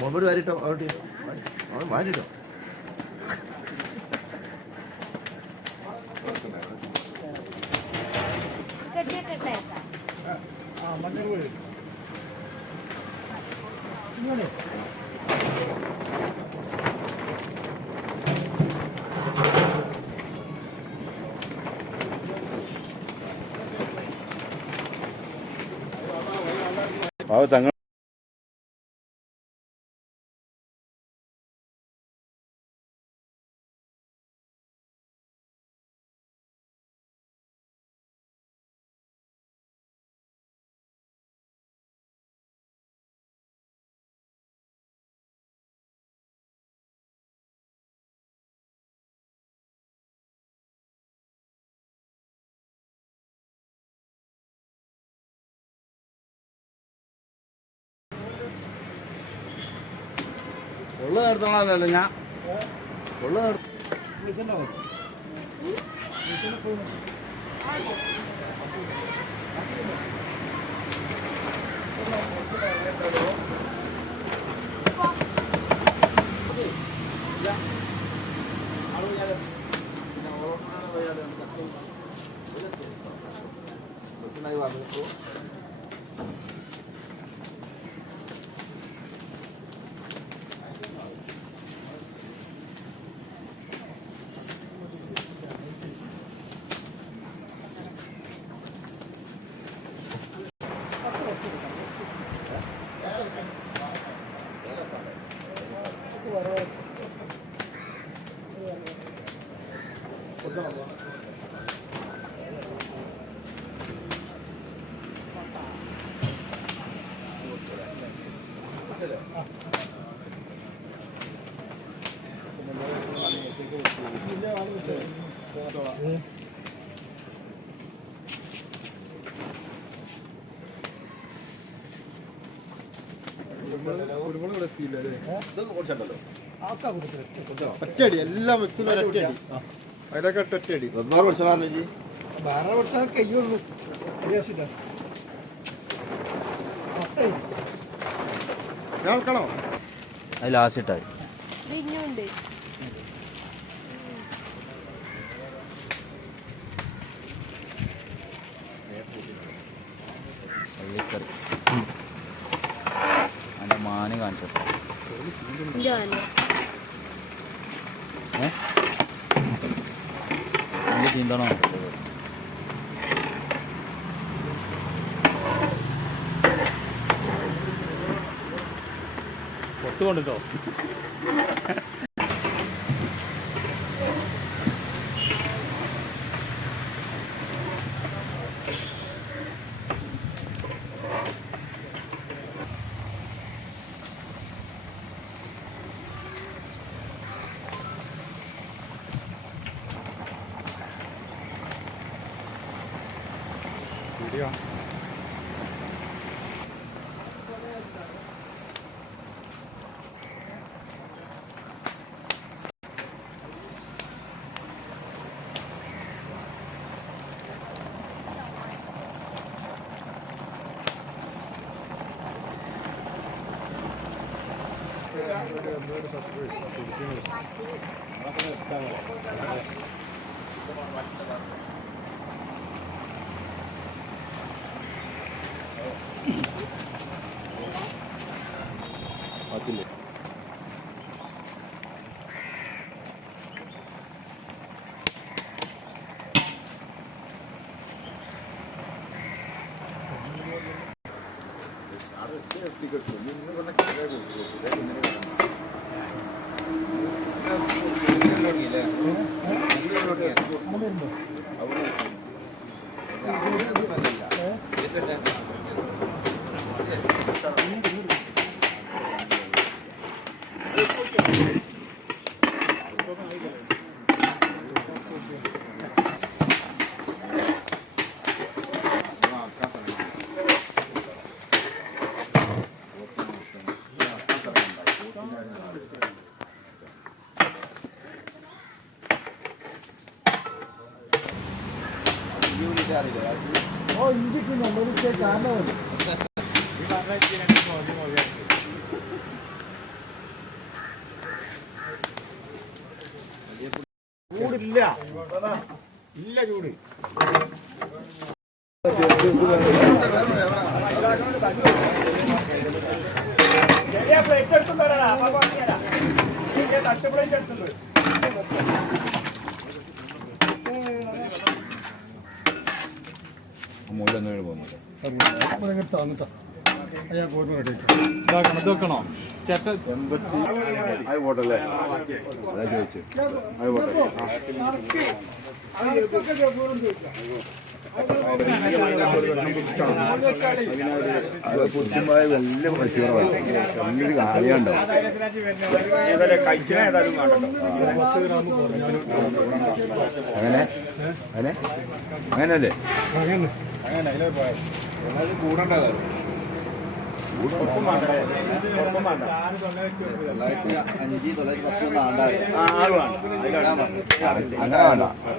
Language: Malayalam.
മൊബൈൽ വാരിട്ടോ അവിടെ വാരിട്ടോ തങ്ങൾ ഉള്ള നിർത്തണമല്ലോ ഞാൻ ഉള്ള വിളിച്ചിട്ടുണ്ടാവും ഒറ്റയടി എല്ലാം വെച്ചില്ല ഒറ്റയടി അതിലൊക്കെ ഒറ്റയടി വേറെ പഠിച്ചാൽ വേറെ പഠിച്ചാൽ കയ്യുള്ളൂ കേൾക്കണോ അത് ലാസ്റ്റ് ഇട്ടാൽ അതിൻ്റെ മാന് കാണിച്ചു ചീന്തണോ പൊട്ടുകൊണ്ടിട്ടോ വീഡിയോ അതില്ലേ Oh, ini tu nombor dia kanan. Di mana dia nak call dia mau lihat. ഇല്ല ചൂട് പ്ലേറ്റ് എടുത്തുണ്ടോ തട്ട് പ്ലേറ്റ് എടുത്തുണ്ട് മൂലൊന്നും പോകുന്നില്ല ഇതാക്കണോ ചേട്ട അത് പോട്ടല്ലേ അതാ ചോദിച്ചു അത് പോട്ടെ അത് കുറ്റുമ്പോൾ വലിയ പശുക്കളാണ് വലിയൊരു കാര്യമുണ്ടാവും അങ്ങനെ അങ്ങനെ അങ്ങനല്ലേ കൂടേണ്ടതാണ് അങ്ങനെ വേണ്ട